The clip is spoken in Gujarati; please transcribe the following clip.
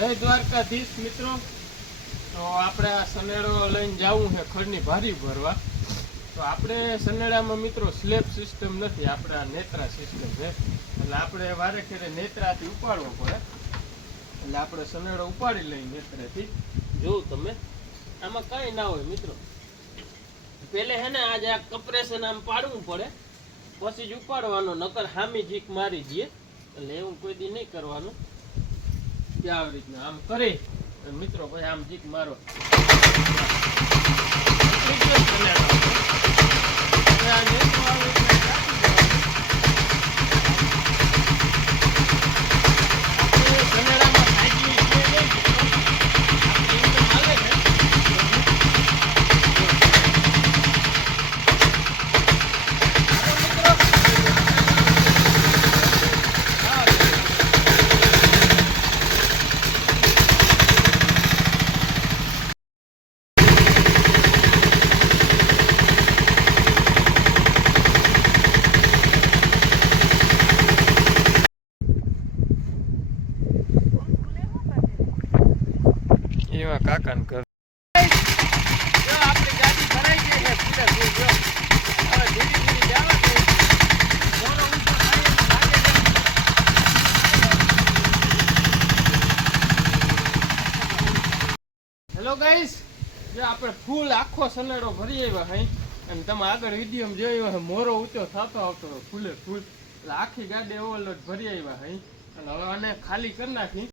જય દ્વારકાધીશ મિત્રો। તો આપણે આ સનેડો લઈને જવું છે ખડની ભારી ભરવા। તો આપણે સનેડામાં મિત્રો સ્લેબ સિસ્ટમ નથી, આપણે આ નેત્રા સિસ્ટમ છે, એટલે આપણે વારે ખેરે નેત્રાથી ઉપાડવો પડે। એટલે આપણે સનેડો ઉપાડી લઈએ નેત્રાથી। જોઉં તમે આમાં કઈ ના હોય મિત્રો, પેલે હે ને આજે આ કમ્પ્રેશન આમ પાડવું પડે પછી જ ઉપાડવાનો, નકર હામી જીક મારી દઈએ। એટલે એવું કોઈ દી નહીં કરવાનું, આવી રીતના આમ કરી મિત્રો પછી આમ જીક મારો। કાકા ને ઘર આપણી ગાડી ભરાઈ ગઈ છે પૂરે પૂર। જો હવે ધીરે ધીરે જવાનું, મોરો ઊંચો થાય ભાગે। હેલો ગાઈસ, જો આપણે ફૂલ આખો સનેડો ભરી આવ્યા હઈ, અને તમે આગળ વિડીયોમાં જોયો હે મોરો ઊંચો થતો આવતો ફૂલે ફૂલ, એટલે આખી ગાડી ઓવરલોડ ભરી આવ્યા હઈ। અને હવે આને ખાલી કરી નાખી।